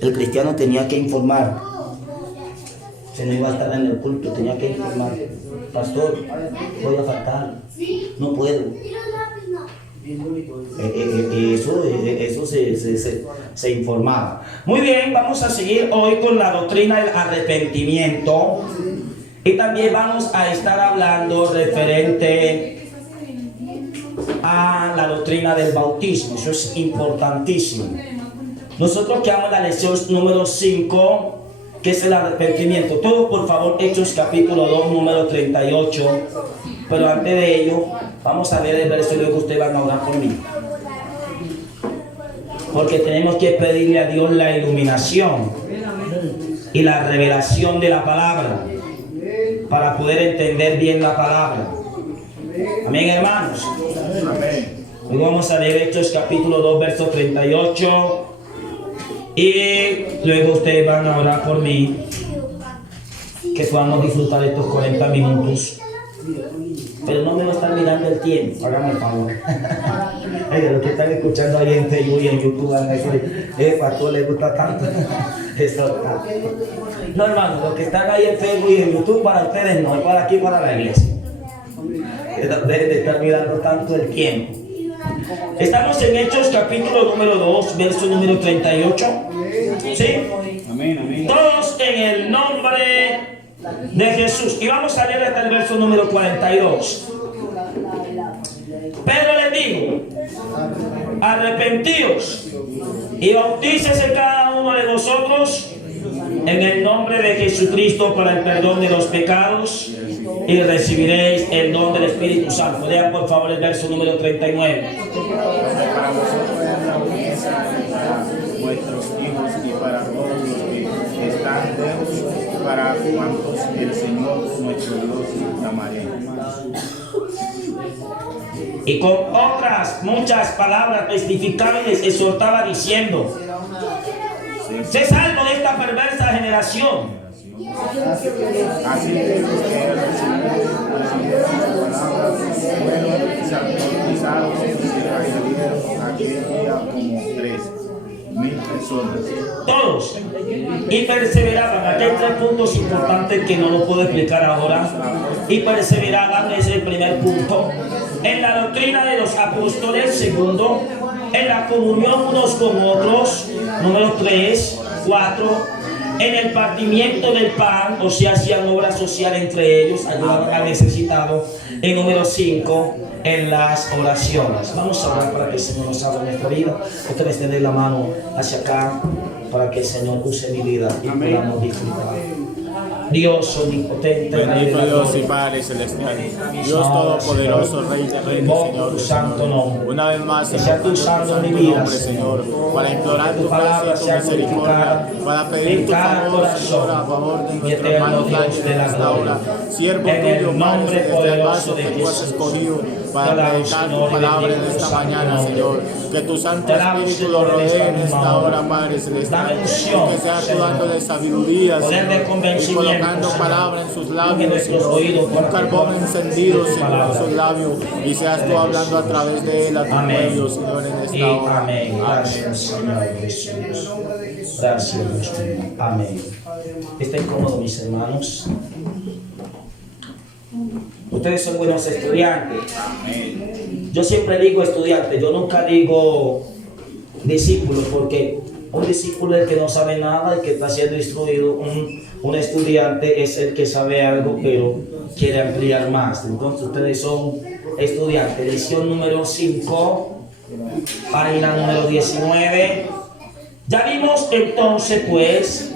El cristiano tenía que informar. Si no iba a estar en el culto, tenía que informar. Pastor, voy a faltar. No puedo. Eso se informaba. Muy bien, vamos a seguir hoy con la doctrina del arrepentimiento. Y también vamos a estar hablando referente a la doctrina del bautismo. Eso es importantísimo. Nosotros quedamos en la lección número 5, que es el arrepentimiento. Todo, por favor, Hechos capítulo 2, número 38. Pero antes de ello, vamos a leer el verso y luego ustedes van a orar por mí. Porque tenemos que pedirle a Dios la iluminación y la revelación de la palabra para poder entender bien la palabra. Amén, hermanos. Amén. Hoy vamos a leer Hechos capítulo 2, verso 38. Y luego ustedes van a orar por mí, que podamos disfrutar estos 40 minutos. Pero no me va a estar mirando el tiempo, háganme el favor. Los que están escuchando ahí en Facebook y en YouTube van a decir, pastor, le gusta tanto. Eso, no, hermano, los que están ahí en Facebook y en YouTube, para ustedes no, para aquí, para la iglesia. Deben de estar mirando tanto el tiempo. Estamos en Hechos capítulo número 2, verso número 38. ¿Sí? Amén, amén. Todos en el nombre de Jesús. Y vamos a leer hasta el verso número 42. Pedro les dijo: arrepentíos y bautícese cada uno de vosotros en el nombre de Jesucristo para el perdón de los pecados, y recibiréis el don del Espíritu Santo. Lean por favor el verso número 39. Para vosotros es la promesa para vuestros hijos y para todos los que están lejos, para cuantos el Señor nuestro Dios llamaré. Y con otras muchas palabras testificaba y les exhortaba diciendo: sé salvo de esta perversa generación. Así que los que recibieron la palabra fueron bautizados y se aquel día como 3,000 personas. Todos. Y perseveraban. Aquí hay 3 puntos importantes que no lo puedo explicar ahora. Y perseveraban, es el primer punto, en la doctrina de los apóstoles. Segundo, en la comunión unos con otros. Número 3, 4. En el partimiento del pan, o sea, hacían obra social entre ellos, ayudaban al necesitado. En número 5, en las oraciones. Vamos a orar para que el Señor nos abra nuestra vida. Ustedes tienen la mano hacia acá para que el Señor use mi vida y podamos disfrutar. Dios omnipotente, bendito Dios y Padre celestial, Dios todopoderoso, Rey de Reyes, Señor de santo nombre. Una vez más, Señor, tu santo nombre, Señor, para implorar tu gracia y tu misericordia, para pedir tu favor, Señor, a favor de nuestro hermano Daniel en esta hora. Siervo tuyo, Padre celestial, vaso que tú has escogido para predicar tu palabra en esta mañana, Señor. Que tu Santo Espíritu lo rodee en esta hora, Padre celestial. Que sea tú dándole sabiduría, Señor, y colocando palabra en sus labios, Señor. Un carbón encendido, Señor, en sus labios. Y seas tú hablando a través de él a tu pueblo, Señor, en esta hora. Amén. Gracias, Señor Jesús. Gracias, Dios mío. Amén. Estén cómodos, mis hermanos. Ustedes son buenos estudiantes. Yo siempre digo estudiante, yo nunca digo discípulo, porque un discípulo es el que no sabe nada, el que está siendo instruido. Un estudiante es el que sabe algo, pero quiere ampliar más. Entonces ustedes son estudiantes. Lección número 5, página número 19. Ya vimos entonces, pues,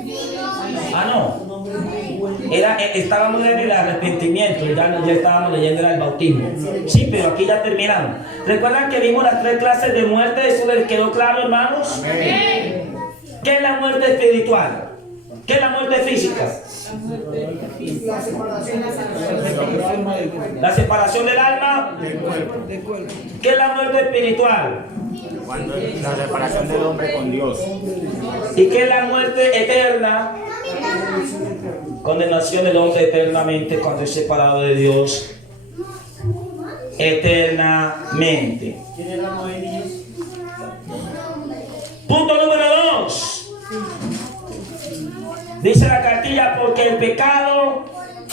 estábamos en el arrepentimiento, ya estábamos leyendo el bautismo. Sí, pero aquí ya terminamos. ¿Recuerdan que vimos las 3 clases de muerte? ¿Eso les quedó claro, hermanos? Amén. ¿Qué es la muerte espiritual? ¿Qué es la muerte física? La separación del alma del cuerpo. ¿Qué es la muerte espiritual? La separación del hombre con Dios. ¿Y qué es la muerte eterna? Condenación del hombre eternamente cuando es separado de Dios eternamente. Punto número 2. Dice la cartilla, porque el pecado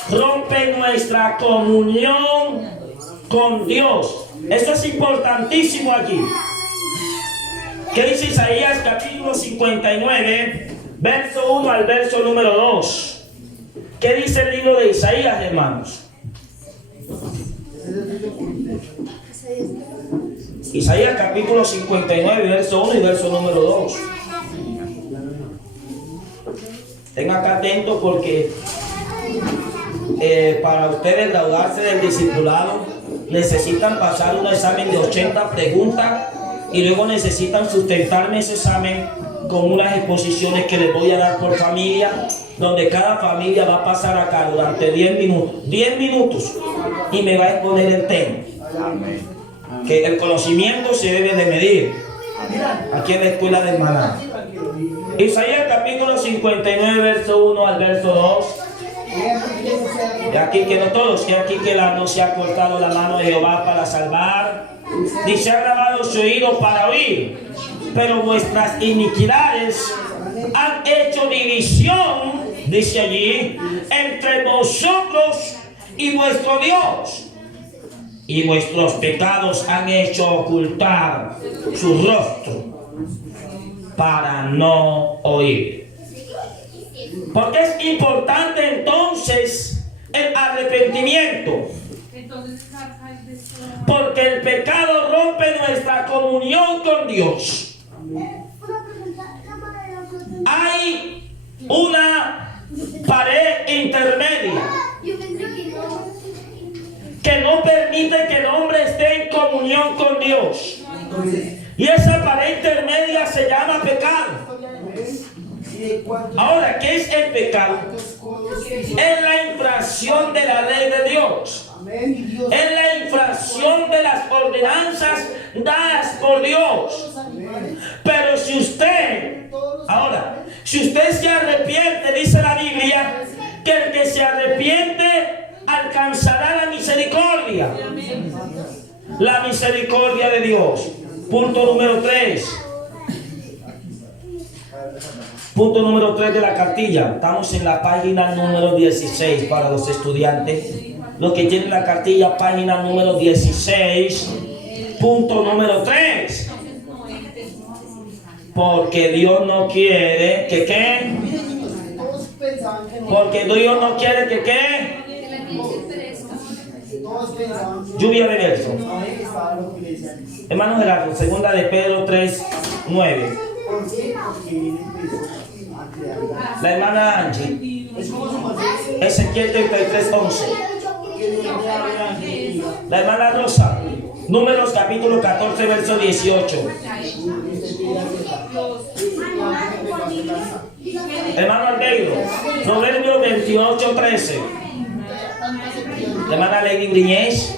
rompe nuestra comunión con Dios. Esto es importantísimo allí. ¿Qué dice Isaías capítulo 59, verso 1 al verso número 2? ¿Qué dice el libro de Isaías, hermanos? Isaías capítulo 59, verso 1 y verso número 2. Estén acá atentos porque para ustedes graduarse del discipulado necesitan pasar un examen de 80 preguntas y luego necesitan sustentarme ese examen con unas exposiciones que les voy a dar por familia, donde cada familia va a pasar acá durante 10 minutos. 10 minutos y me va a exponer el tema. Que el conocimiento se debe de medir aquí en la escuela del Maná. Isaías capítulo 59, verso 1 al verso 2. Y aquí que no todos, que aquí que no se ha cortado la mano de Jehová para salvar, ni se ha grabado su oído para oír, pero vuestras iniquidades han hecho división, dice allí, entre vosotros y vuestro Dios, y vuestros pecados han hecho ocultar su rostro para no oír. Porque es importante entonces el arrepentimiento. Porque el pecado rompe nuestra comunión con Dios. Hay una pared intermedia que no permite que el hombre esté en comunión con Dios. Y esa pared intermedia se llama pecado. Ahora, ¿qué es el pecado? Es la infracción de la ley de Dios. Es la infracción de las ordenanzas dadas por Dios. Pero si usted se arrepiente, dice la Biblia, que el que se arrepiente alcanzará la misericordia. La misericordia de Dios. Punto número 3. Punto número 3 de la cartilla. Estamos en la página número 16 para los estudiantes. Los que tienen la cartilla, página número 16. Punto número 3. Porque Dios no quiere que ¿qué? Porque Dios no quiere que ¿qué? Lluvia de verso. Hermano Gerardo, segunda de Pedro 3, 9. La hermana Angie, Ezequiel 33, 11. La hermana Rosa, Números capítulo 14, verso 18. Hermano Albeiro, Proverbios 28, 13. La hermana Lady Briñez,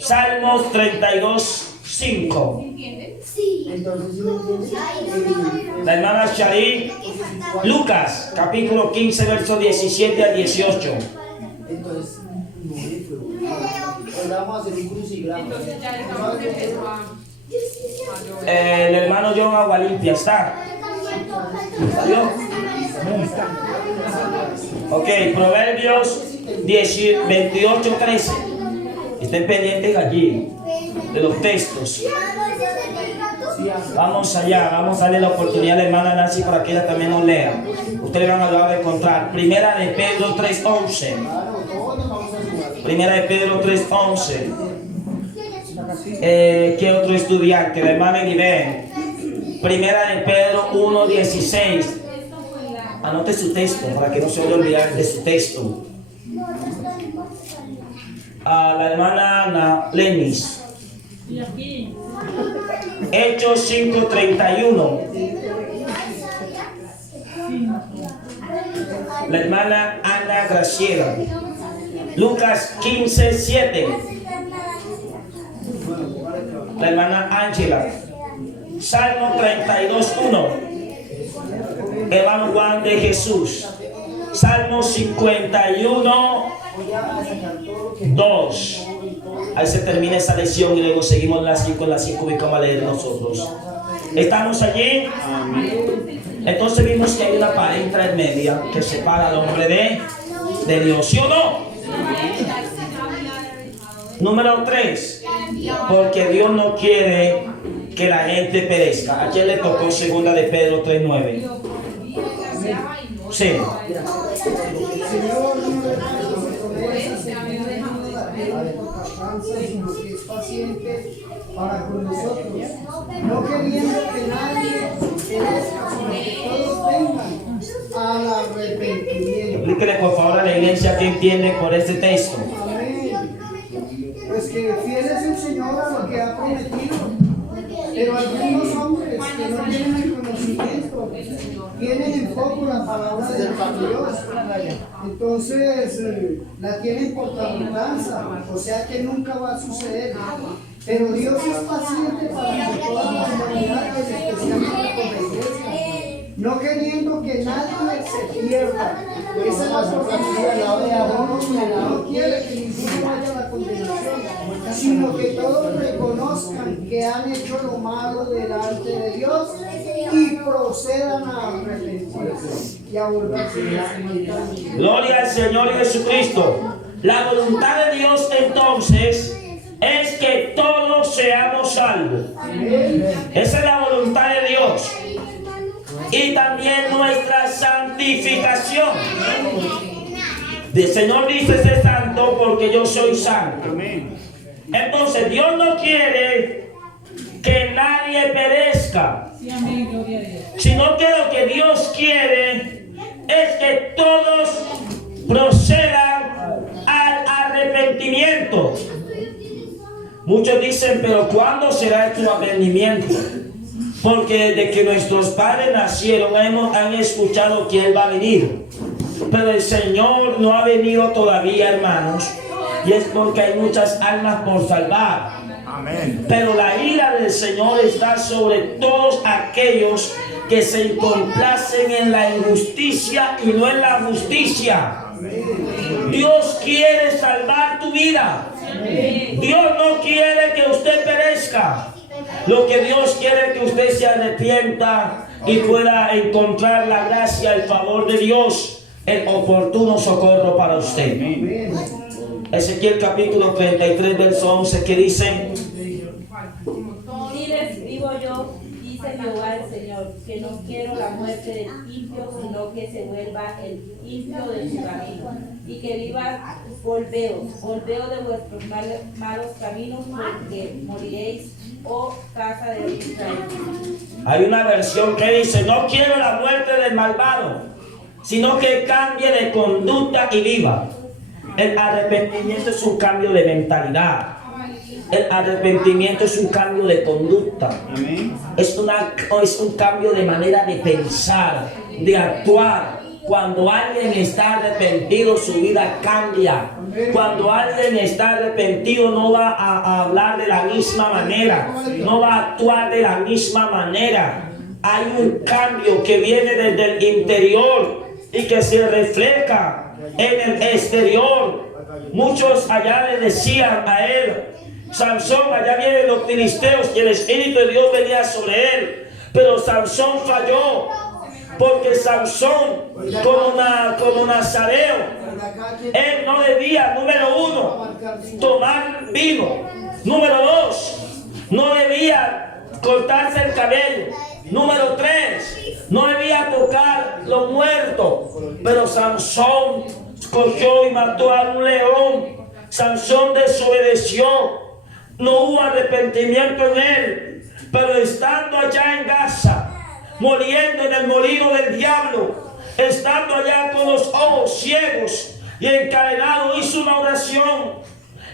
Salmos 32, 5. La hermana Shari, Lucas capítulo 15, verso 17 a 18. El hermano John Agualimpia está. ¿Salió? Ok, Proverbios 28, 13. Estén pendientes allí de los textos. Vamos allá, vamos a darle la oportunidad a la hermana Nancy para que ella también nos lea. Ustedes van a ayudar a encontrar. Primera de Pedro 3:11. Primera de Pedro 3:11. ¿Qué otro estudiante? La hermana Guibén. Primera de Pedro 1:16. Anote su texto para que no se vaya a olvidar de su texto. A la hermana Ana Lenis. Hechos 5:31. La hermana Ana Graciela. Lucas 15:7. La hermana Ángela. Salmo 32:1. Hermano Juan de Jesús. Salmo 51:2. Ahí se termina esa lección y luego seguimos las 5 y vamos a leer nosotros. ¿Estamos allí? Amén. Entonces vimos que hay una pared intermedia que separa al hombre de Dios, ¿sí o no? Número 3, porque Dios no quiere que la gente perezca. ¿A quién le tocó segunda de Pedro 3:9? Sí. Sino que es paciente para con nosotros, no queriendo que nadie perezca, sino que todos vengan al arrepentimiento. Explíquele por favor a la iglesia qué entiende por este texto. Amén. Pues que fiel es el Señor a lo que ha prometido, pero algunos hombres que no tienen el conocimiento tienen en poco la palabra de Dios, entonces la tienen por tardanza, o sea que nunca va a suceder. Pero Dios es paciente para con todas las humanidades, especialmente con la iglesia, no queriendo que nadie se pierda. Esa es la profecía de Dios, no quiere que ninguno vaya a la condenación, sino que todos reconozcan que han hecho lo malo delante de Dios y procedan a arrepentirse y a volverse a la Gloria al Señor Jesucristo. La voluntad de Dios entonces es que todos seamos salvos. Esa es la voluntad de Dios. Y también nuestra santificación. El Señor dice: sé santo porque yo soy santo. Entonces Dios no quiere que nadie perezca, sino que lo que Dios quiere es que todos procedan al arrepentimiento. Muchos dicen: pero ¿cuándo será este arrepentimiento? Porque desde que nuestros padres nacieron han escuchado que Él va a venir. Pero el Señor no ha venido todavía, hermanos. Y es porque hay muchas almas por salvar. Amén. Pero la ira del Señor está sobre todos aquellos que se complacen en la injusticia y no en la justicia. Dios quiere salvar tu vida. Dios no quiere que usted perezca. Lo que Dios quiere es que usted se arrepienta y pueda encontrar la gracia, el favor de Dios, el oportuno socorro para usted. Ezequiel capítulo 33, verso 11, que dice: Y les digo yo, dice Jehová el Señor, que no quiero la muerte del impío, sino que se vuelva el impío de su camino, y que viva. Volveos de vuestros malos caminos, porque moriréis, oh casa de Israel. Hay una versión que dice: no quiero la muerte del malvado, sino que cambie de conducta y viva. El arrepentimiento es un cambio de mentalidad. El arrepentimiento es un cambio de conducta. Es un cambio de manera de pensar, de actuar. Cuando alguien está arrepentido, su vida cambia. Cuando alguien está arrepentido, no va a hablar de la misma manera, no va a actuar de la misma manera. Hay un cambio que viene desde el interior y que se refleja en el exterior. Muchos allá le decían a él: Sansón, allá vienen los filisteos, y el Espíritu de Dios venía sobre él. Pero Sansón falló, porque Sansón, como nazareo, él no debía, número 1, tomar vino. Número 2, no debía cortarse el cabello. Número 3, no debía tocar los muertos. Pero Sansón cogió y mató a un león. Sansón desobedeció. No hubo arrepentimiento en él. Pero estando allá en Gaza, muriendo en el molino del diablo, estando allá con los ojos ciegos y encadenado, hizo una oración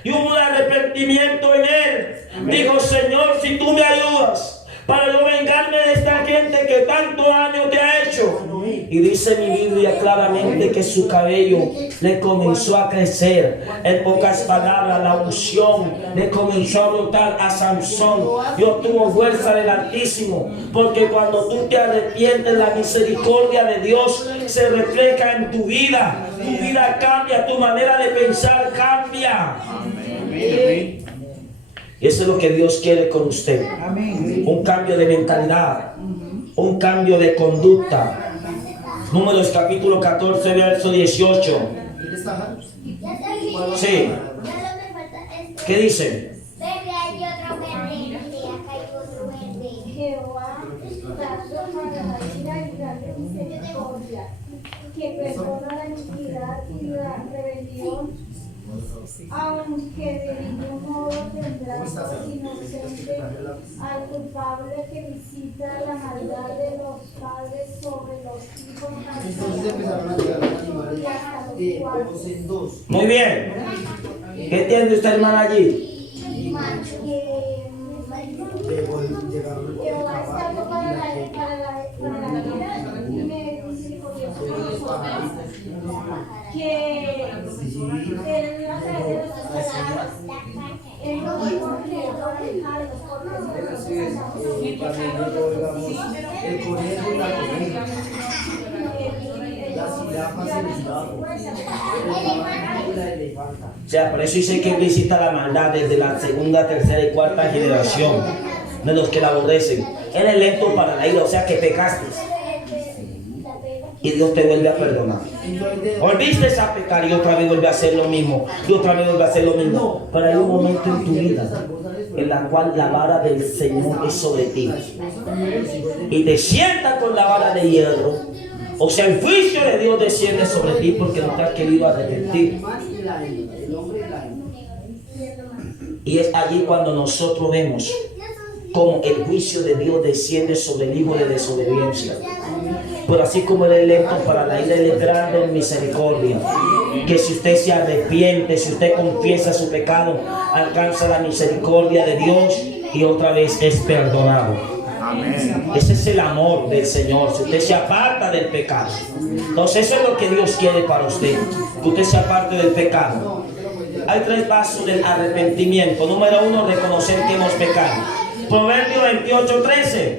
y hubo un arrepentimiento en él. Dijo: Señor, si tú me ayudas para yo vengarme de esta gente que tanto daño te ha hecho. Y dice mi Biblia claramente que su cabello le comenzó a crecer. En pocas palabras, la unción le comenzó a brotar a Sansón y obtuvo fuerza del Altísimo. Porque cuando tú te arrepientes, la misericordia de Dios se refleja en tu vida. Tu vida cambia, tu manera de pensar cambia. Y eso es lo que Dios quiere con usted. Un cambio de mentalidad. un cambio de conducta. Números capítulo 14, verso 18. Sí. ¿Qué dice? Jehová tardo para la ira y grande misericordia, que perdona la iniquidad y la rebelión, aunque de ningún modo tendrá por inocente al culpable que visita la maldad de los padres sobre los hijos Entonces empezaron a llegar los animales de dos en dos. Muy bien. ¿Qué entiende usted, hermana, allí? Jehová es tardo para la ira y misericordioso con nosotros, que él a través de nuestras palabras, él nos pone a dejarlos por nosotros. El conejo y la comida. Las jirafas y los gatos. El elefanta. O sea, por eso dice que él visita la maldad desde la segunda, tercera y cuarta generación de los que la aborrecen. Él es lento para la ira, o sea que pecaste. Y Dios te vuelve a perdonar. Volviste a pecar y otra vez vuelve a hacer lo mismo. Y otra vez vuelve a hacer lo mismo. Pero hay un momento en tu vida en la cual la vara del Señor es sobre ti. Y te sientas con la vara de hierro. O sea, el juicio de Dios desciende sobre ti porque no te has querido arrepentir. Y es allí cuando nosotros vemos como el juicio de Dios desciende sobre el hijo de desobediencia. Pero así como él es lento para la ira, él es grande en misericordia. Que si usted se arrepiente, si usted confiesa su pecado, alcanza la misericordia de Dios y otra vez es perdonado. Amén. Ese es el amor del Señor. Si usted se aparta del pecado, entonces eso es lo que Dios quiere para usted, que usted se aparte del pecado. Hay 3 pasos del arrepentimiento. Número 1, reconocer que hemos pecado. Proverbio 28:13.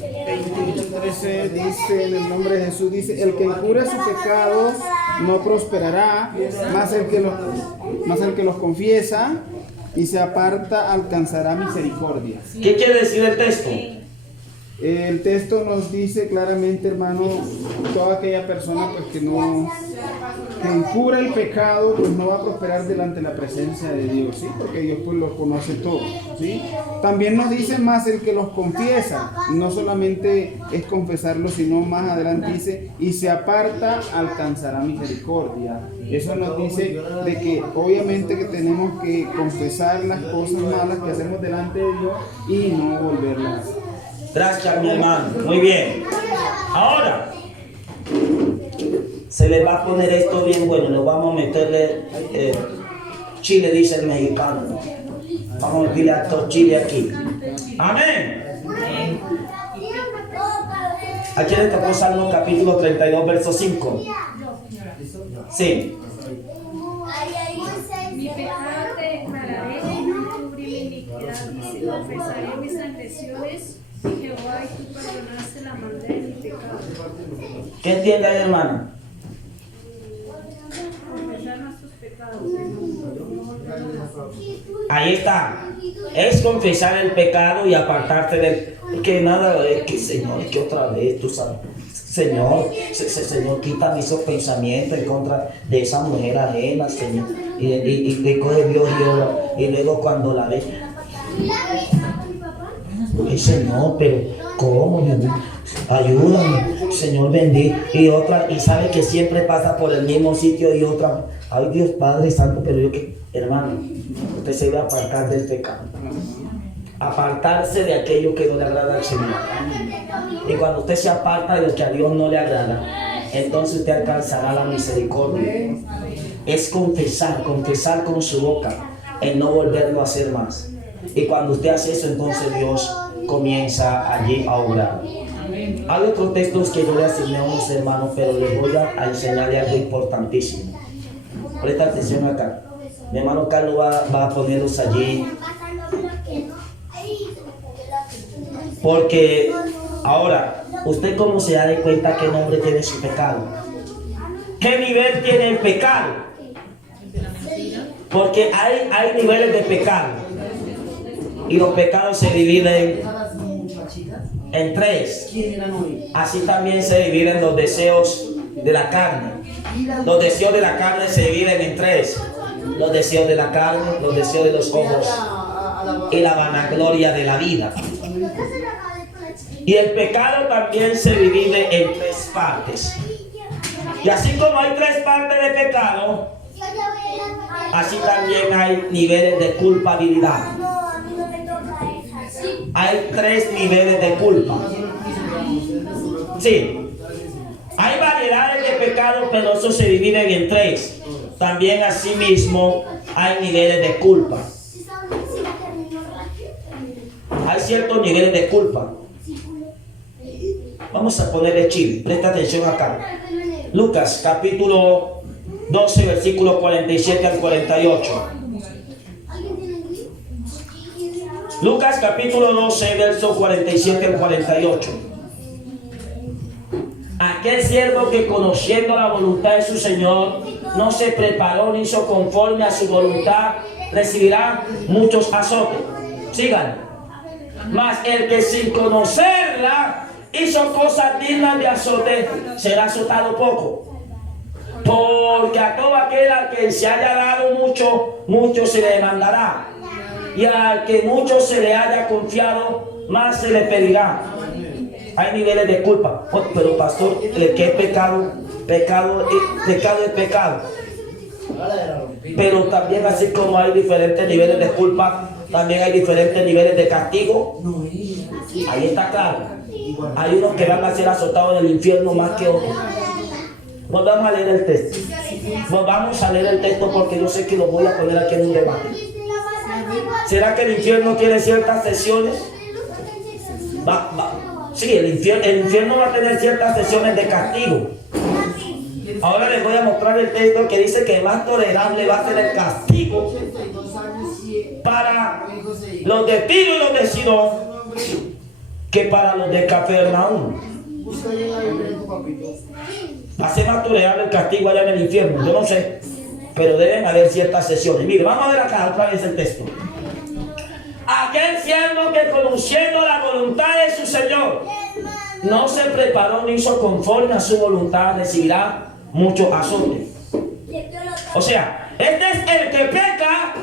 28:13 dice, en el nombre de Jesús, dice: el que encubre sus pecados no prosperará, más el que los confiesa y se aparta alcanzará misericordia. ¿Qué quiere decir el texto? El texto nos dice claramente, hermano, toda aquella persona pues que encubre el pecado, pues no va a prosperar delante de la presencia de Dios, ¿sí? Porque Dios pues los conoce todos, ¿sí? También nos dice más el que los confiesa, no solamente es confesarlo, sino más adelante dice, y se aparta, alcanzará misericordia. Eso nos dice de que obviamente que tenemos que confesar las cosas malas que hacemos delante de Dios y no volverlas a hacer. Gracias, mi hermano. Muy bien. Ahora, se le va a poner esto bien bueno. Le vamos a meterle chile, dice el mexicano. Vamos a meterle harto chile aquí. Amén. Aquí le tocó Salmo capítulo 32, verso 5. Sí. Mi pecado te declararé y no cubrí mi iniquidad, dice, confesaré mis transgresiones, y Jehová, y tú perdonaste la maldad de mi pecado. ¿Qué entiende ahí, hermana? Confesar nuestros pecados. Ahí está. Es confesar el pecado y apartarte del... Que nada, que Señor, que otra vez tú sabes. Señor, Señor, quítame esos pensamientos en contra de esa mujer ajena, Señor. Y coge Dios y ora. Y luego cuando la ve, Señor, pero ¿cómo, mi amor? Ayúdame, Señor, bendito. Y otra, y sabe que siempre pasa por el mismo sitio y otra. Ay, Dios Padre Santo, pero yo que, hermano, usted se va a apartar del pecado. Apartarse de aquello que no le agrada al Señor. Y cuando usted se aparta de lo que a Dios no le agrada, entonces usted alcanzará la misericordia. Es confesar con su boca, el no volverlo a hacer más. Y cuando usted hace eso, entonces Dios comienza allí a obrar. Hay otros textos que yo le asigné a unos hermanos, pero les voy a enseñarle algo importantísimo. Presta atención acá. Mi hermano Carlos va a ponerlos allí. Porque ahora, ¿usted cómo se da de cuenta qué nombre tiene su pecado? ¿Qué nivel tiene el pecado? Porque hay niveles de pecado. Y los pecados se dividen en tres. ¿Quién eran hoy? Así también se dividen los deseos de la carne. Los deseos de la carne se dividen en tres. Los deseos de la carne, los deseos de los ojos y la vanagloria de la vida. Y el pecado también se divide en tres partes. Y así como hay tres partes de pecado, así también hay niveles de culpabilidad. Hay tres niveles de culpa. Sí. Hay variedades de pecados, pero eso se dividen en tres. También asimismo hay niveles de culpa. Hay ciertos niveles de culpa. Vamos a ponerle chile. Presta atención acá. Lucas capítulo 12, versículo 47 al 48. Lucas capítulo 12, verso 47 al 48. Aquel siervo que conociendo la voluntad de su Señor no se preparó ni hizo conforme a su voluntad, recibirá muchos azotes. Sigan. Mas el que sin conocerla hizo cosas dignas de azote, será azotado poco. Porque a todo aquel al que se haya dado mucho, mucho se le demandará. Y al que mucho se le haya confiado, más se le pedirá. Hay niveles de culpa. Oh, pero pastor, el que es pecado, pecado es pecado. Pero también así como hay diferentes niveles de culpa, también hay diferentes niveles de castigo. Ahí está claro. Hay unos que van a ser azotados en el infierno más que otros. Volvamos a leer el texto. Volvamos a leer el texto porque yo sé que lo voy a poner aquí en un debate. ¿Será que el infierno tiene ciertas sesiones? Sí, el infierno va a tener ciertas sesiones de castigo. Ahora les voy a mostrar el texto que dice que más tolerable va a ser el castigo para los de Tiro y los de Sidón que para los de Capernaum. Va a ser más tolerable el castigo allá en el infierno, yo no sé, pero deben haber ciertas sesiones. Mire, vamos a ver acá otra vez el texto. Aquel siervo que conociendo la voluntad de su Señor no se preparó ni hizo conforme a su voluntad, recibirá mucho azote. O sea, este es el que peca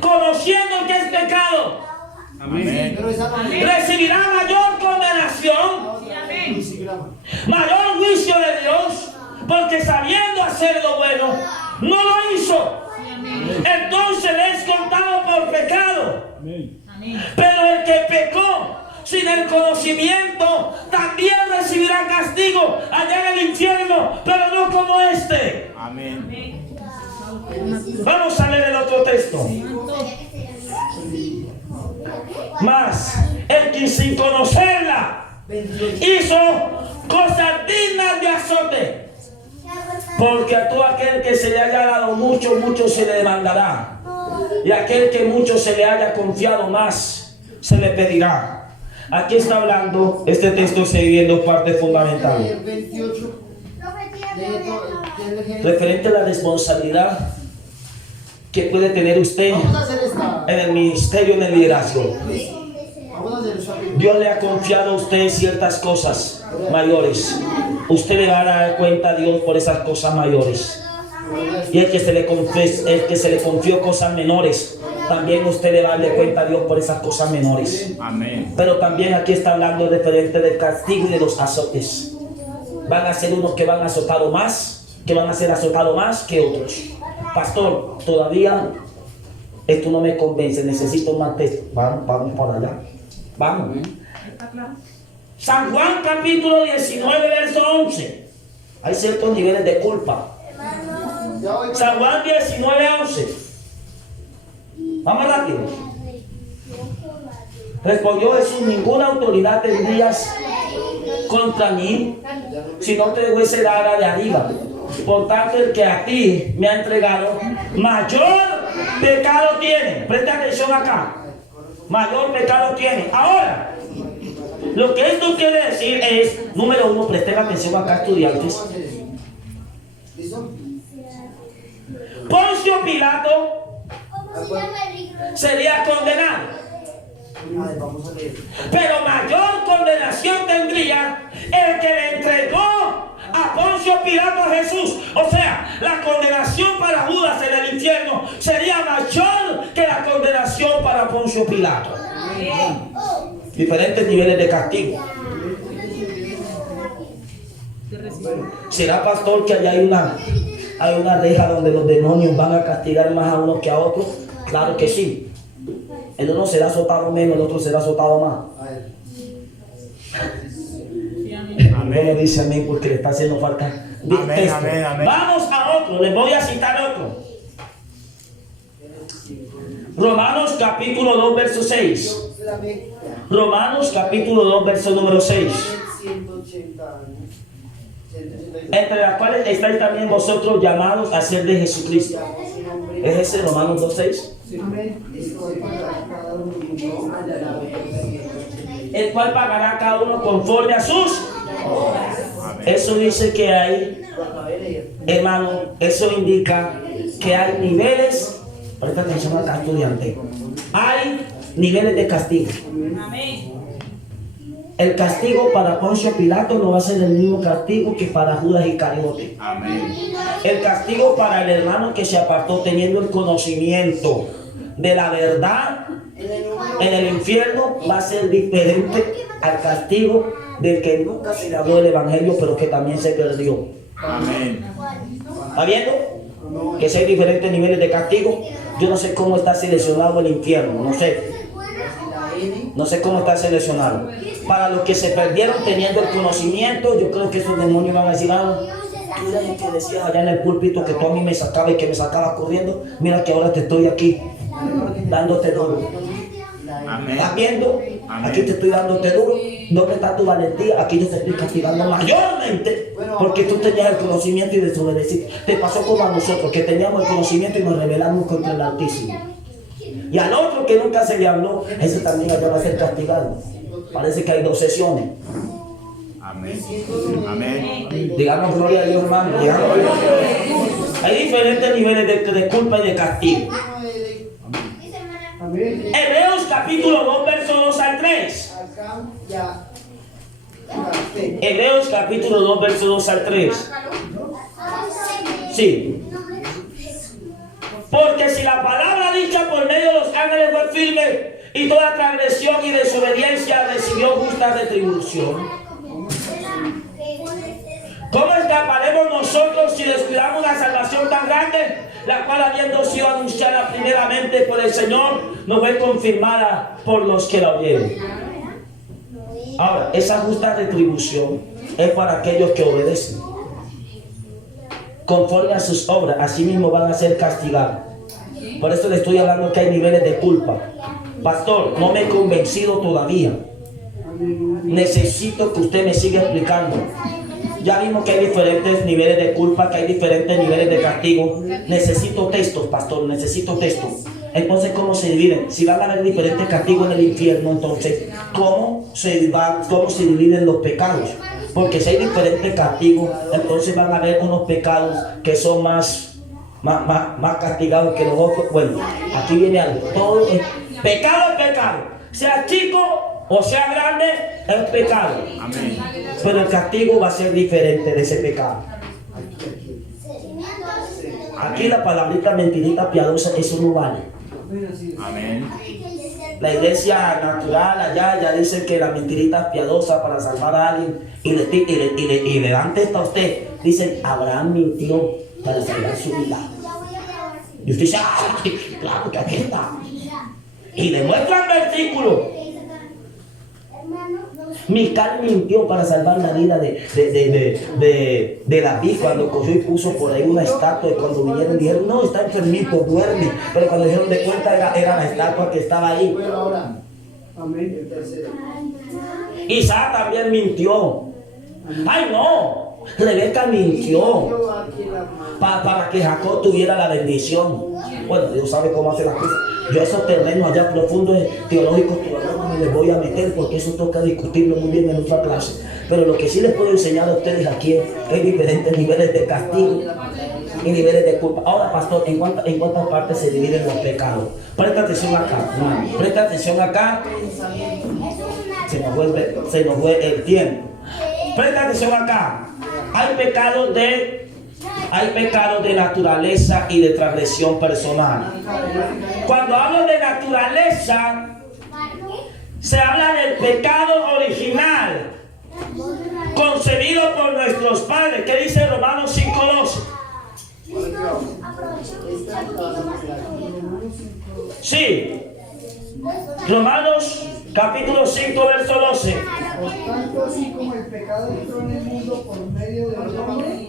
conociendo que es pecado. Amén. Recibirá mayor condenación, mayor juicio de Dios, porque sabiendo hacer lo bueno, no lo hizo. Entonces le es contado por pecado. Pero el que pecó sin el conocimiento también recibirá castigo allá en el infierno, pero no como este. Amén. Vamos a leer el otro texto. Mas el que sin conocerla hizo cosas dignas de azote, porque a todo aquel que se le haya dado mucho, mucho se le demandará. Y aquel que mucho se le haya confiado, más se le pedirá. Aquí está hablando, este texto se divide en dos partes fundamentales. Referente a la responsabilidad que puede tener usted en el ministerio, en el liderazgo. Dios le ha confiado a usted ciertas cosas mayores. Usted le va a dar cuenta a Dios por esas cosas mayores. Y el que se le confió cosas menores, también usted le va a dar cuenta a Dios por esas cosas menores. Amén. Pero también aquí está hablando referente del castigo y de los azotes. Van a ser unos que van azotados más, que van a ser azotados más que otros. Pastor, todavía esto no me convence, necesito más texto. Vamos por allá. Vamos. San Juan capítulo 19, verso 11. Hay ciertos niveles de culpa. San Juan 19, 11. Vamos rápido. Respondió Jesús: ninguna autoridad tendrías contra mí si no te fuese dada de arriba. Por tanto, el que a ti me ha entregado, mayor pecado tiene. Presta atención acá. Mayor pecado tiene. Ahora, lo que esto quiere decir es, número uno, presten atención acá, estudiantes. Poncio Pilato sería condenado. Pero mayor condenación tendría el que le entregó a Poncio Pilato a Jesús. O sea, la condenación para Judas en el infierno sería mayor que la condenación para Poncio Pilato. Diferentes niveles de castigo. ¿Será, pastor, que allá hay una reja donde los demonios van a castigar más a unos que a otros? Claro que sí. El uno será azotado menos, el otro será azotado más. Amén. No dice amén porque le está haciendo falta. Amén, amén, amén. Vamos a otro, les voy a citar otro. Romanos capítulo 2, verso 6. Romanos capítulo 2, verso número 6. Entre las cuales estáis también vosotros llamados a ser de Jesucristo. ¿Es ese Romanos 2, 6? El cual pagará a cada uno conforme a sus obras. Eso dice que hay, hermano, eso indica que hay niveles. Presta atención acá, estudiante. Hay niveles de castigo. El castigo para Poncio Pilato no va a ser el mismo castigo que para Judas Iscariote. El castigo para el hermano que se apartó teniendo el conocimiento de la verdad en el infierno va a ser diferente al castigo del que nunca se le habló del evangelio pero que también se perdió. Amén. ¿Está viendo? Que si hay diferentes niveles de castigo. Yo no sé cómo está seleccionado el infierno, no sé cómo está seleccionado. Para los que se perdieron teniendo el conocimiento, yo creo que esos demonios van a decir, tú eres el que decías allá en el púlpito que tú a mí me sacabas y que me sacabas corriendo. Mira que ahora te estoy aquí dándote duro. ¿Estás viendo? Aquí te estoy dándote duro. ¿Dónde está tu valentía? Aquí yo te estoy castigando mayormente porque tú tenías el conocimiento y desobedeciste. Te pasó como a nosotros que teníamos el conocimiento y nos rebelamos contra el Altísimo. Y al otro que nunca se le habló, ese también allá va a ser castigado. Parece que hay dos sesiones. Amén. Amén. Digamos gloria a Dios, hermano. Digamos gloria a Dios. Hay diferentes niveles de culpa y de castigo. Hebreos capítulo 2, verso 2 al 3. Hebreos capítulo 2, verso 2 al 3. Sí. Porque si la palabra dicha por medio de los ángeles fue firme y toda transgresión y desobediencia recibió justa retribución, ¿cómo escaparemos nosotros si descuidamos la salvación tan grande, la cual habiendo sido anunciada primeramente por el Señor, no fue confirmada por los que la oyeron? Ahora, esa justa retribución es para aquellos que obedecen. Conforme a sus obras, así mismo van a ser castigados. Por eso le estoy hablando que hay niveles de culpa. Pastor, no me he convencido todavía. Necesito que usted me siga explicando. Ya vimos que hay diferentes niveles de culpa, que hay diferentes niveles de castigo. Necesito textos, pastor, necesito textos. Entonces, ¿cómo se dividen? Si van a haber diferentes castigos en el infierno, entonces, ¿cómo se dividen los pecados? Porque si hay diferentes castigos, entonces van a haber unos pecados que son más castigados que los otros. Bueno, aquí viene algo. Todo es pecado, sea chico o sea grande, es pecado. Amén. Pero el castigo va a ser diferente de ese pecado. Aquí la palabrita mentirita piadosa, eso no vale. Amén. La iglesia natural allá ya dice que la mentirita es piadosa para salvar a alguien y le dan texto a usted. Dicen, Abraham mintió para salvar su vida. Y usted dice, claro que aquí está. Y le muestra el versículo. Mical mintió para salvar la vida de David cuando cogió y puso por ahí una estatua, y cuando vinieron dijeron, no, está enfermito, duerme. Pero cuando dijeron de cuenta era la estatua que estaba ahí. Isaac también mintió. Ay no, Rebeca mintió para que Jacob tuviera la bendición. Bueno, Dios sabe cómo hacer las cosas. Yo esos terrenos allá profundos teológicos todavía no me les voy a meter porque eso toca discutirlo muy bien en otra clase. Pero lo que sí les puedo enseñar a ustedes aquí es que hay diferentes niveles de castigo y niveles de culpa. Ahora, pastor, ¿en cuántas partes se dividen los pecados? Presta atención acá, hermano. Presta atención acá. Se nos fue el tiempo. Presta atención acá. Hay pecados de naturaleza y de transgresión personal. Cuando hablo de naturaleza, se habla del pecado original, concebido por nuestros padres. ¿Qué dice Romanos 5:12? Sí. Romanos capítulo 5, verso 12. Por tanto, así como el pecado entró en el mundo por medio del hombre,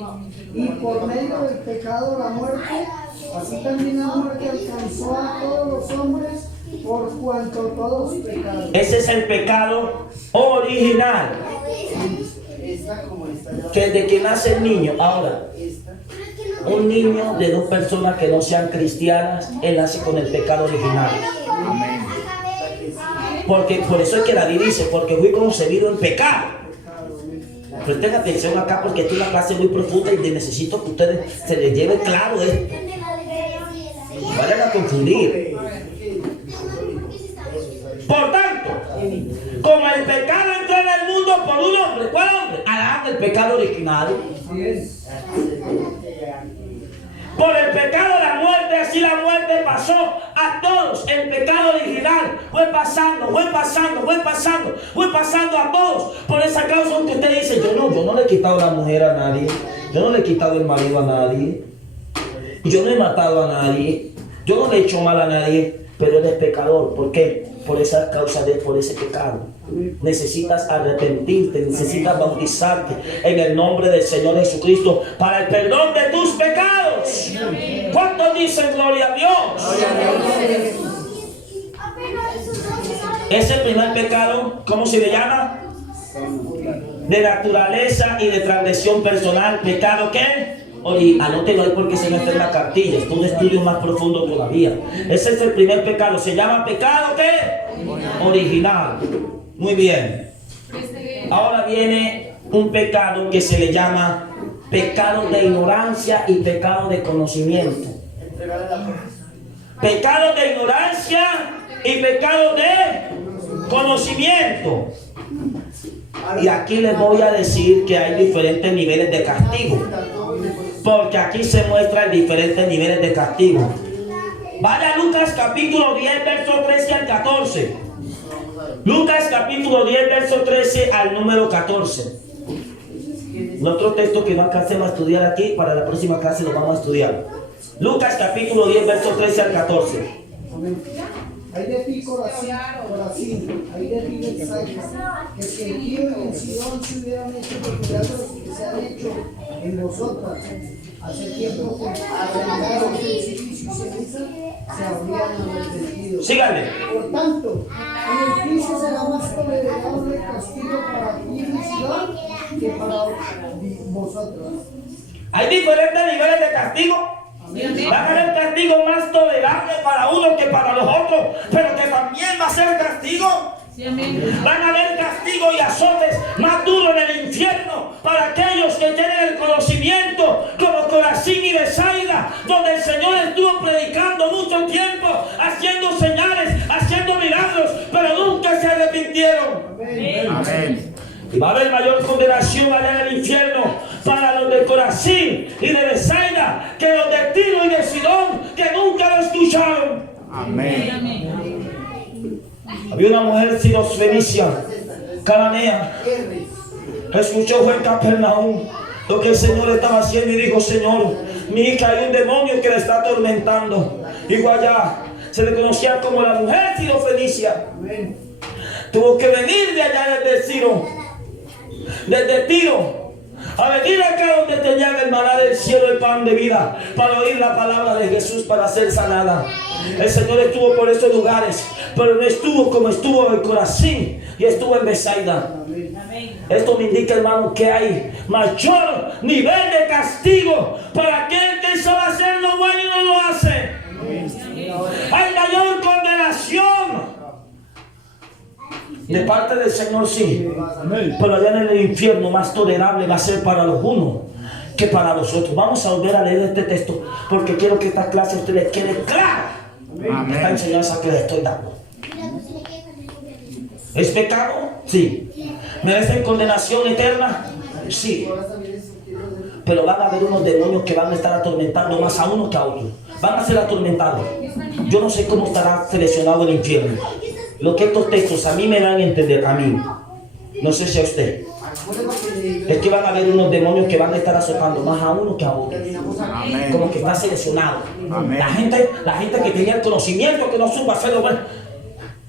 y por medio del pecado la muerte, así también la muerte alcanzó a todos los hombres, por cuanto todos pecaron. Ese es el pecado original, que es de que nace el niño. Ahora, un niño de dos personas que no sean cristianas, él nace con el pecado original. Porque por eso es que la Biblia dice, porque fui concebido en pecado. Presten atención acá, porque esta es una clase muy profunda y necesito que ustedes se les lleve claro esto. No vayan a confundir. Por tanto, como el pecado entró en el mundo por un hombre, ¿cuál hombre? Adán, el pecado original. Por el pecado la muerte, así la muerte pasó a todos. El pecado original fue pasando a todos. Por esa causa que usted dice, yo no le he quitado la mujer a nadie, yo no le he quitado el marido a nadie, yo no he matado a nadie, yo no le he hecho mal a nadie, pero él es pecador. ¿Por qué? Por esa causa por ese pecado. Necesitas arrepentirte, necesitas bautizarte en el nombre del Señor Jesucristo para el perdón de tus pecados. ¿Cuántos dicen gloria a Dios? Es el primer pecado, ¿cómo se le llama? De naturaleza y de transgresión personal. ¿Pecado qué? Anótelo ahí porque se me está en la cartilla. Es un estudio más profundo todavía. Ese es el primer pecado. ¿Se llama pecado qué? Original. Muy bien. Ahora viene un pecado que se le llama pecado de ignorancia y pecado de conocimiento. Pecado de ignorancia y pecado de conocimiento. Y aquí les voy a decir que hay diferentes niveles de castigo, porque aquí se muestran diferentes niveles de castigo. Vaya a Lucas capítulo 10, verso 13 al 14. Lucas capítulo 10, verso 13 al número 14. Otro texto que no alcancemos a estudiar aquí, para la próxima clase lo vamos a estudiar. Lucas capítulo 10, verso 13 al 14. Hay de ti Corazín, hay de ti Betsaida, que si en Tiro y en Sidón se hubieran hecho los milagros que se han hecho en vosotras, hace tiempo que arrancaron el silicio y ceniza, se habrían arrepentido. Síganme. Por tanto, en el juicio será más tolerable el castigo para Tiro y Sidón que para vosotras. Hay diferentes niveles de castigo. Va a haber castigo más tolerable para uno que para los otros, pero que también va a ser castigo. Van a haber castigo y azotes más duros en el infierno para aquellos que tienen el conocimiento, como Corazín y Betsaida, donde el Señor estuvo predicando mucho tiempo, haciendo señales, haciendo milagros, pero nunca se arrepintieron. Amén. Y va a haber mayor condenación allá en el infierno para los de Corazín y de Betsaida que los de Tiro y de Sidón, que nunca lo escucharon. Amén. Había una mujer sirofenicia, cananea, que escuchó fue en Capernaum lo que el Señor estaba haciendo y dijo: Señor, mi hija, hay un demonio que la está atormentando. Digo, allá se le conocía como la mujer sirofenicia. Tuvo que venir de allá desde Tiro, a venir acá donde tenían el maná del cielo, el pan de vida, para oír la palabra de Jesús, para ser sanada. El Señor estuvo por esos lugares, pero no estuvo como estuvo en Corazín y estuvo en Betsaida. Esto me indica, hermano, que hay mayor nivel de castigo para aquel que sabe hacer lo bueno y no lo hace. Hay mayor condenación de parte del Señor, sí, pero allá en el infierno más tolerable va a ser para los unos que para nosotros. Vamos a volver a leer este texto porque quiero que esta clase a ustedes quede clara. Esta enseñanza que les estoy dando. ¿Es pecado? Sí. ¿Merecen condenación eterna? Sí. Pero van a haber unos demonios que van a estar atormentando más a uno que a otro. Van a ser atormentados. Yo no sé cómo estará seleccionado el infierno. Lo que estos textos a mí me dan a entender, a mí. No sé si a usted. Es que van a haber unos demonios que van a estar azotando más a uno que a otro. Amén. Como que está seleccionado. Amén. La gente que tenía el conocimiento, que no supo hacerlo, bueno,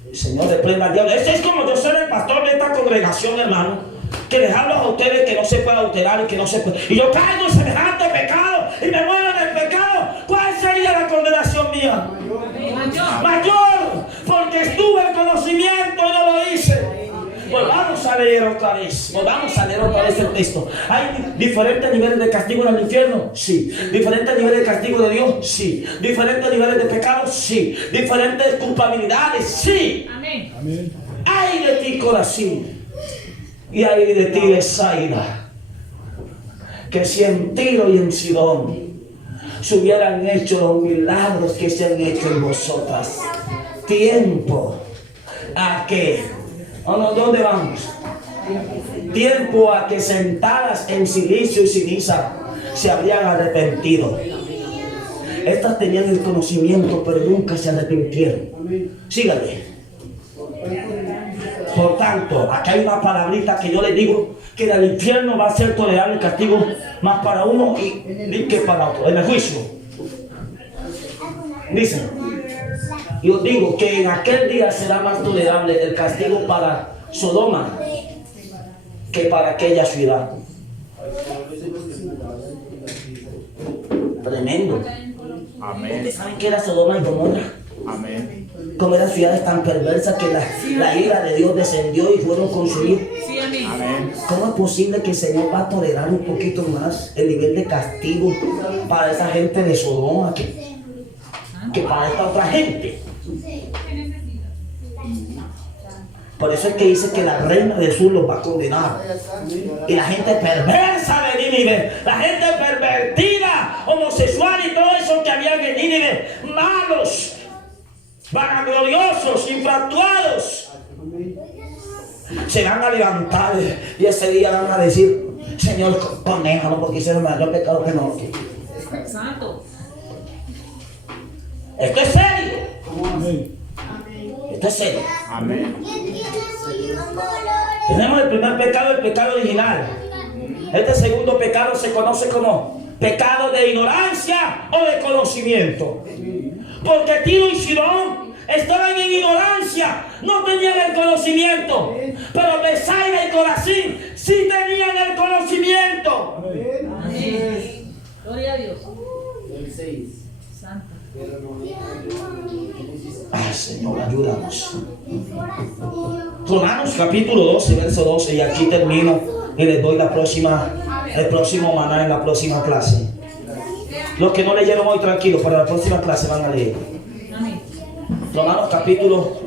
el Señor reprenda al diablo. Ese es como yo ser el pastor de esta congregación, hermano, que les hablo a ustedes que no se puede alterar y que no se puede. Y yo caigo en semejante pecado y me muero en el pecado. ¿Cuál sería la condenación mía? Mayor, porque estuve en conocimiento y no lo hice. Volvamos a leer otra vez. Volvamos a leer otra vez el texto. ¿Hay diferentes niveles de castigo en el infierno? Sí. ¿Diferentes niveles de castigo de Dios? Sí. ¿Diferentes niveles de pecado? Sí. ¿Diferentes culpabilidades? Sí. Amén. Amén. ¡Ay de ti, Corazín! Y ay de ti, Besaida, que si en Tiro y en Sidón se hubieran hecho los milagros que se han hecho en vosotras. Tiempo a que, ¿dónde vamos? Tiempo a que sentadas en silicio y ceniza se habrían arrepentido. Estas tenían el conocimiento, pero nunca se arrepintieron. Síganme. Por tanto, aquí hay una palabrita que yo les digo, que en el infierno va a ser tolerable el castigo más para uno y que para otro, en el juicio. Dicen, yo digo que en aquel día será más tolerable el castigo para Sodoma que para aquella ciudad. Tremendo. Amén. ¿Saben qué era Sodoma y Gomorra? Amén. Como eran ciudades tan perversas que la ira de Dios descendió y fueron consumidos. Amén. ¿Cómo es posible que el Señor va a tolerar un poquito más el nivel de castigo para esa gente de Sodoma que para esta otra gente? Por eso es que dice que la reina del sur los va a condenar. Y la gente perversa de Nínive, la gente pervertida, homosexual y todo eso que había en Nínive, malos, vanagloriosos, infractuados, se van a levantar y ese día van a decir: Señor, condénalo porque hicieron mayor pecado que nosotros. Santo. Esto es serio. Amén. Esto es serio. Amén. Tenemos el primer pecado, el pecado original. Este segundo pecado se conoce como pecado de ignorancia o de conocimiento. Porque Tiro y Sidón estaban en ignorancia, no tenían el conocimiento. Pero Besaida y Corazín sí tenían el conocimiento. Amén. Gloria a Dios. Santo. Ay, Señor, ayúdanos. Romanos capítulo 12, verso 12, y aquí termino y les doy el próximo maná en la próxima clase. Los que no leyeron hoy, tranquilos, para la próxima clase van a leer. Amén. Romanos capítulo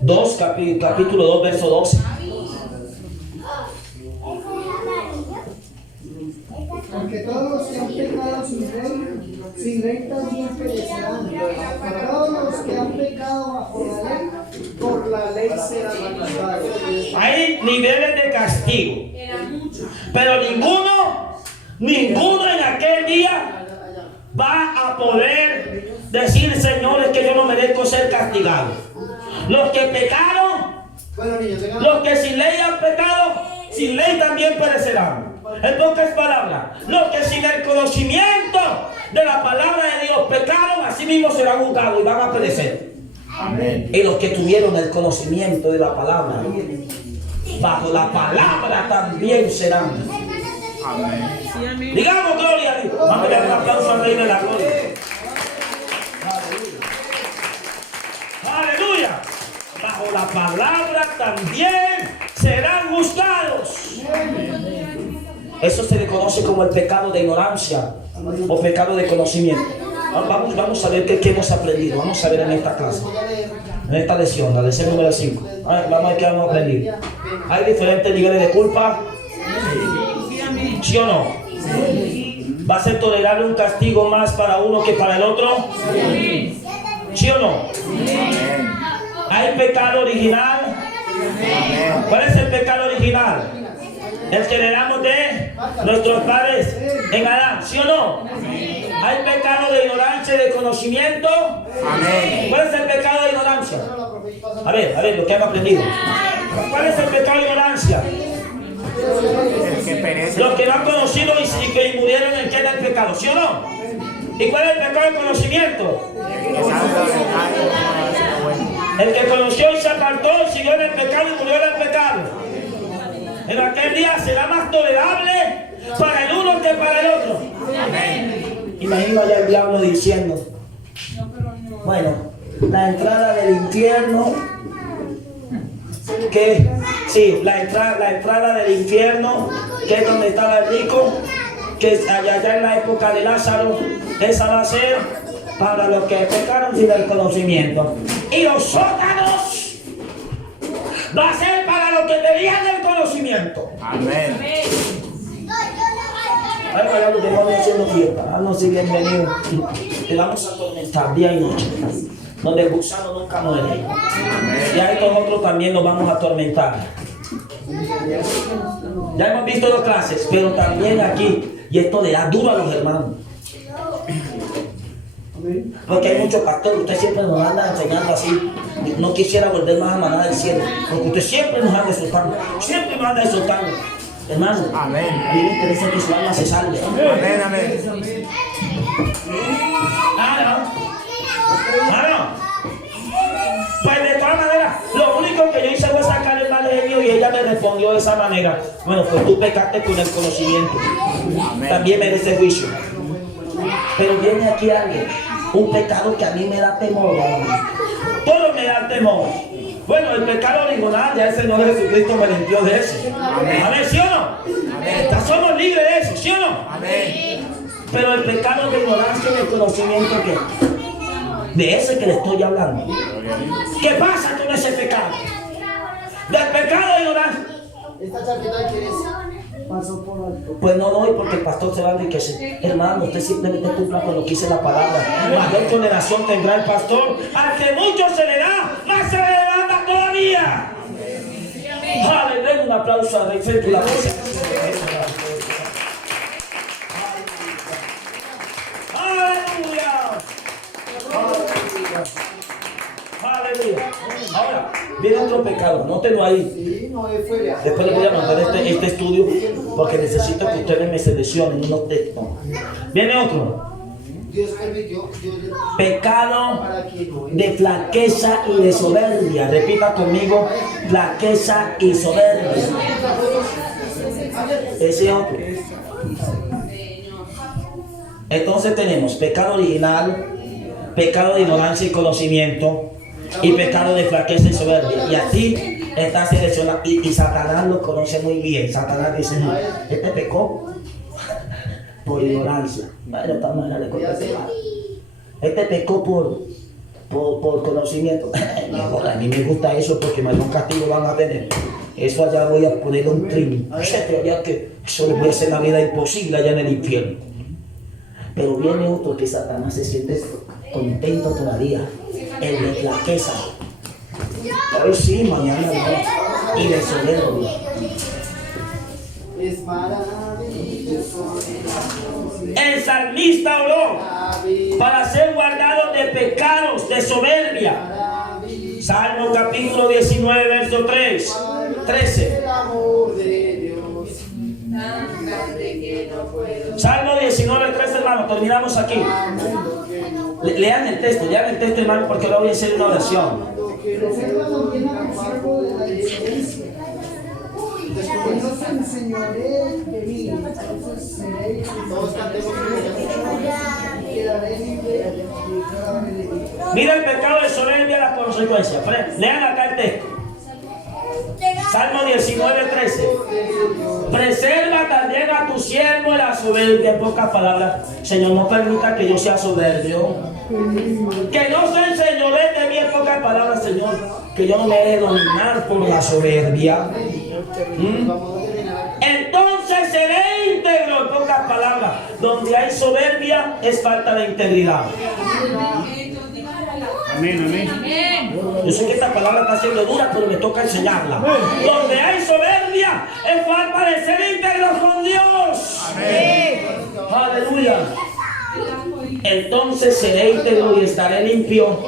2, capítulo 2, verso 12. Porque todos los que han pecado sin ley también perecerán. A todos los que han pecado bajo la ley, por la ley serán juzgados. Hay niveles de castigo, pero ninguno en aquel día va a poder decir: Señor, es que yo no merezco ser castigado. Los que pecaron, los que sin ley han pecado, sin ley también perecerán. En pocas palabras, los que sin el conocimiento de la palabra de Dios pecaron, así mismo serán juzgados y van a perecer. Amén. Y los que tuvieron el conocimiento de la palabra, bajo la palabra también serán. Amén. Digamos gloria a Dios. Vamos a dar un aplauso al Rey de la Gloria. Aleluya. Bajo la palabra también serán juzgados. Eso se le conoce como el pecado de ignorancia o pecado de conocimiento. Vamos a ver qué hemos aprendido. Vamos a ver en esta clase, en esta lección, la lección número 5. Vamos a ver qué hemos aprendido. Hay diferentes niveles de culpa, ¿Sí o no? ¿Va a ser tolerable un castigo más para uno que para el otro? ¿Sí o no? ¿Hay pecado original? ¿Cuál es el pecado original? El que heredamos de nuestros padres en Adán, ¿sí o no? ¿Hay pecado de ignorancia y de conocimiento? ¿Cuál es el pecado de ignorancia? A ver, lo que hemos aprendido. ¿Cuál es el pecado de ignorancia? Los que no han conocido y que murieron en queda del pecado, ¿sí o no? ¿Y cuál es el pecado de conocimiento? El que conoció y se apartó, siguió en el pecado y murió en el pecado. En aquel día será más tolerable para el uno que para el otro. Imagino allá el diablo diciendo, bueno, la entrada del infierno, que sí, la entrada del infierno, que es donde estaba el rico, que allá en la época de Lázaro, esa va a ser para los que pecaron sin el conocimiento. Y los sótanos va a ser para los que tenían el conocimiento. Amén. Ay, vaya, los demonios haciendo fiesta. No, sí, bienvenido. Te vamos a atormentar día y noche, donde el gusano nunca muere. Y a estos otros también los vamos a atormentar. Ya hemos visto dos clases, pero también aquí, y esto le da duro a los hermanos. Porque hay muchos pastores, usted siempre nos anda enseñando así. No quisiera volver más a manada del cielo, porque usted siempre nos anda insultando, siempre nos anda insultando. Hermano, amén. A mí me interesa que su alma se salve. Amén, amén. Pues de todas maneras, lo único que yo hice fue sacar el mal genio y ella me respondió de esa manera. Bueno, pues tú pecaste con el conocimiento. Amén. También merece juicio. Pero viene aquí alguien, un pecado que a mí me da temor. Todo me da temor. Bueno, el pecado original, ya el Señor Jesucristo me limpió de eso. Amén. Amén, ¿sí o no? Amén. Ya somos libres de eso, ¿sí o no? Amén. Pero el pecado de ignorancia y de conocimiento, ¿qué? De ese que le estoy hablando. ¿Qué pasa con ese pecado? Del pecado de ignorancia. ¿Esta chaqueta que es? Pasó por alto. Pues no doy porque el pastor se va a enriquecer. Hermano, usted simplemente cumpla con lo que dice la palabra. Mayor condenación tendrá el pastor. Al que mucho se le da, más se le demanda todavía. Aleluya, un aplauso al Rey frente a la mesa. Aleluya. Aleluya. Ahora, viene otro pecado, nótelo ahí. Después le voy a mandar este estudio porque necesito que ustedes me seleccionen unos textos. Viene otro. Pecado de flaqueza y de soberbia. Repita conmigo, flaqueza y soberbia. Ese otro. Entonces tenemos pecado original, pecado de ignorancia y conocimiento, y pecado de flaqueza y soberbia. Y así está seleccionado. Y Satanás lo conoce muy bien. Satanás dice, no, este pecó por ignorancia. Bueno, esta manera le contesté mal. Este pecó por conocimiento. A mí me gusta eso porque mayor castigo van a tener. Eso allá voy a poner un trim. Allá que eso les voy a hacer la vida imposible allá en el infierno. Pero viene otro que Satanás se siente contento todavía. El de flaqueza. Hoy sí, mañana no. Y de soberbia. El salmista oró para ser guardado de pecados, de soberbia. Salmo capítulo 19, verso 13. Salmo 19, 13, hermano, terminamos aquí. Lean el texto, hermano, porque ahora voy a hacer una oración. Mira el pecado de soberbia, las consecuencias. Lean acá el texto. Salmo 19, 13. Preserva también a tu siervo de la soberbia. En pocas palabras, Señor, no permita que yo sea soberbio. Que no se enseñoree de mí, en pocas palabras, Señor. Que yo no me deje dominar por la soberbia. Entonces seré íntegro esta palabra. Donde hay soberbia es falta de integridad. Amén, amén. Yo sé que esta palabra está siendo dura, pero me toca enseñarla. Donde hay soberbia es falta de ser íntegros con Dios. Amén. Aleluya. Entonces seré íntegro y estaré limpio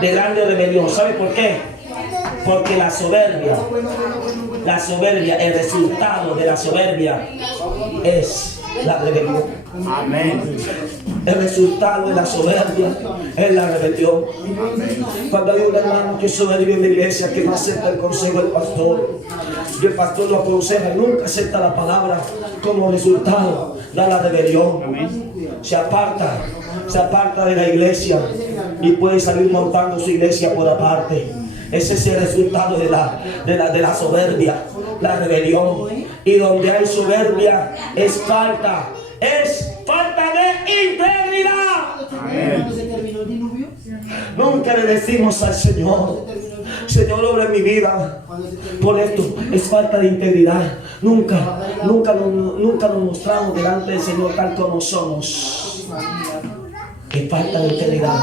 de grande rebelión. ¿Sabe por qué? Porque la soberbia, el resultado de la soberbia es la rebelión. Amén. El resultado de la soberbia es la rebelión. Cuando hay un hermano que es soberbio en la iglesia, que no acepta el consejo del pastor, y el pastor lo aconseja y nunca acepta la palabra, como resultado da la rebelión. Se aparta de la iglesia y puede salir montando su iglesia por aparte. Ese es el resultado de la soberbia, la rebelión. Y donde hay soberbia es falta de integridad. Amén. Nunca le decimos al Señor, Señor, obra en mi vida. Por esto es falta de integridad. Nunca nos mostramos delante del Señor tal como somos. Es falta de integridad.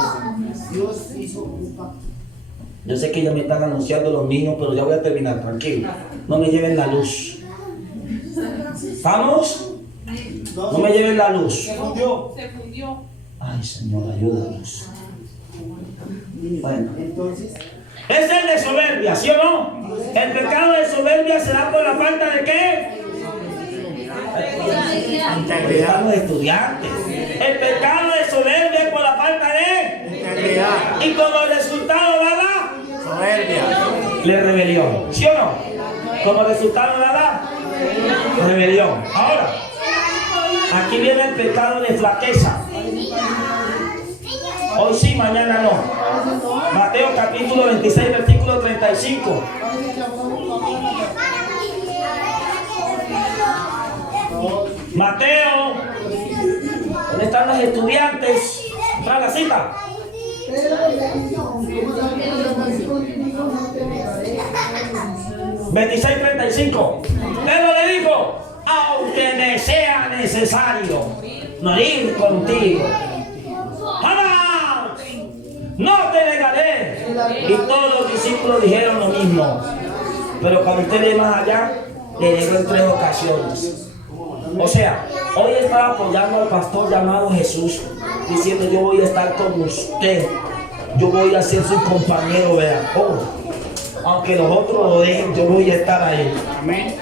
Yo sé que ya me están anunciando los niños, pero ya voy a terminar, tranquilo. No me lleven la luz. ¿Vamos? No me lleven la luz. Se fundió. Ay, Señor, ayúdanos. Bueno. Es el de soberbia, ¿sí o no? El pecado de soberbia se da por la falta de ¿qué? Estamos estudiantes. El pecado de soberbia es por la falta de Integridad. y como resultado da la Soberbia. la rebelión, ¿sí o no? Como resultado da la rebelión. Ahora, aquí viene el pecado de flaqueza. Hoy sí, mañana no. Mateo capítulo 26, versículo 35. Mateo, ¿dónde están los estudiantes? ¿Trae la cita? 26:35. Pero le dijo, aunque me sea necesario morir contigo, jamás no te negaré. Y todos los discípulos dijeron lo mismo. Pero cuando usted ve más allá, le negó en 3 ocasiones. O sea, hoy estaba apoyando al pastor llamado Jesús, diciendo, yo voy a estar con usted, yo voy a ser su compañero, vea. Oh, aunque los otros lo dejen, yo voy a estar ahí. Amén.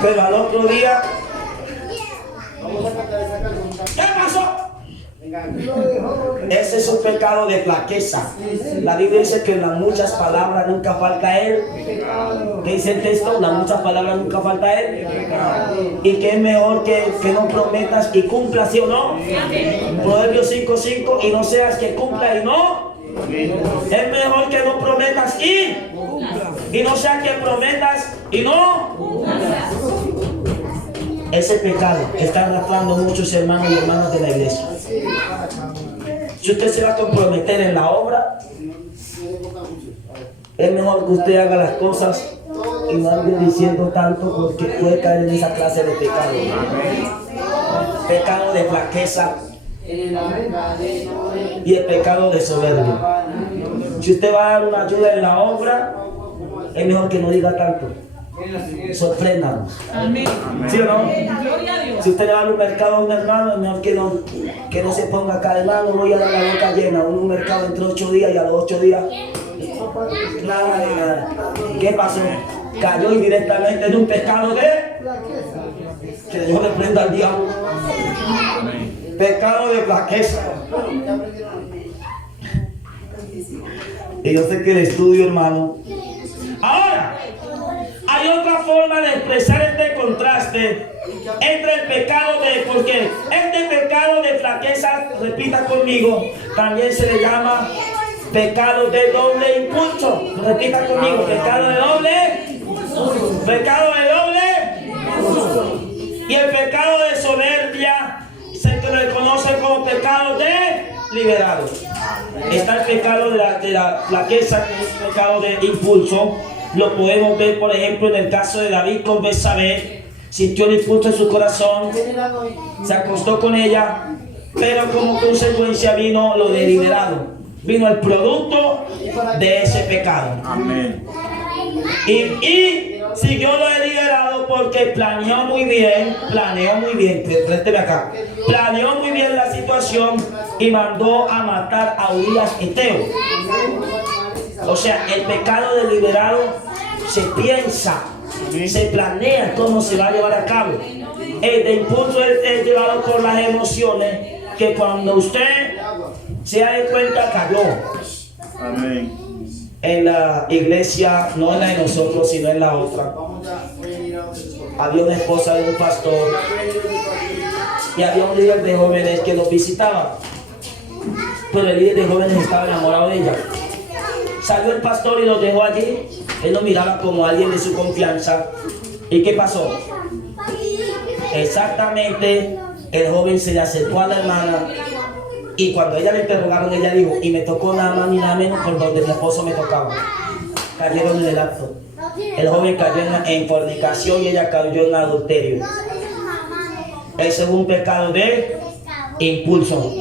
Pero al otro día, ¿qué pasó? Ese es un pecado de flaqueza. La Biblia dice que en las muchas palabras nunca falta él. ¿Qué dice el texto? Las muchas palabras nunca falta él. Y que es mejor que no prometas y cumplas, ¿sí o no? Proverbios 5:5, y no seas que cumpla y no. Es mejor que no prometas y no sea que prometas y no. Ese pecado está arrastrando muchos hermanos y hermanas de la iglesia. Si usted se va a comprometer en la obra, es mejor que usted haga las cosas y no ande diciendo tanto, porque puede caer en esa clase de pecado. Pecado de flaqueza y el pecado de soberbia. Si usted va a dar una ayuda en la obra, es mejor que no diga tanto. Sorpréndanos. Amén. ¿Sí o no? Gloria a Dios. Si usted le va a un mercado a un hermano, es mejor que no se ponga acá, hermano, voy a dar la boca llena. Un mercado entre 8 días y a los 8 días, nada de nada. ¿Qué pasó? Cayó indirectamente en un pecado de que Dios reprenda al diablo. Pecado de flaqueza. Y yo sé que el estudio, hermano. Ahora, hay otra forma de expresar este contraste entre el pecado porque este pecado de flaqueza, repita conmigo, también se le llama pecado de doble impulso. Repita conmigo, pecado de doble impulso. Pecado de doble impulso. Y el pecado de soberbia se reconoce como pecado de liberados. Está el pecado de la flaqueza, que es pecado de impulso. Lo podemos ver, por ejemplo, en el caso de David con Betsabé. sintió el impulso en su corazón, se acostó con ella, pero como consecuencia vino lo deliberado, vino el producto de ese pecado. Amén. Y siguió lo deliberado porque planeó muy bien, présteme acá, planeó muy bien la situación y mandó a matar a Urías Eteo. O sea, el pecado deliberado se piensa, se planea cómo se va a llevar a cabo. El de impulso es llevado por las emociones, que cuando usted se da de cuenta cayó. Amén. En la iglesia, no en la de nosotros, sino en la otra, había una esposa de un pastor y había un líder de jóvenes que los visitaba, pero el líder de jóvenes estaba enamorado de ella. Salió el pastor y los dejó allí. Él lo miraba como alguien de su confianza. ¿Y qué pasó? Exactamente, el joven se le acercó a la hermana y cuando ella le interrogaron, ella dijo, y me tocó nada más ni nada menos por donde mi esposo me tocaba. Cayeron en el acto. El joven cayó en fornicación y ella cayó en adulterio. Ese es un pecado de impulso.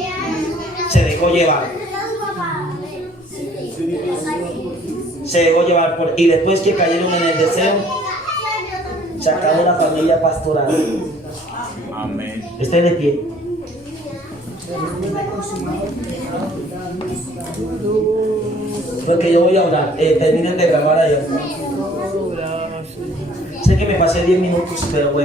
Se dejó llevar. Se dejó llevar por... Y después que cayeron en el deseo, se acabó la familia pastoral. Amén. Estén de pie. Porque yo voy a orar. Terminen de grabar allá. Sé que me pasé 10 minutos, pero bueno.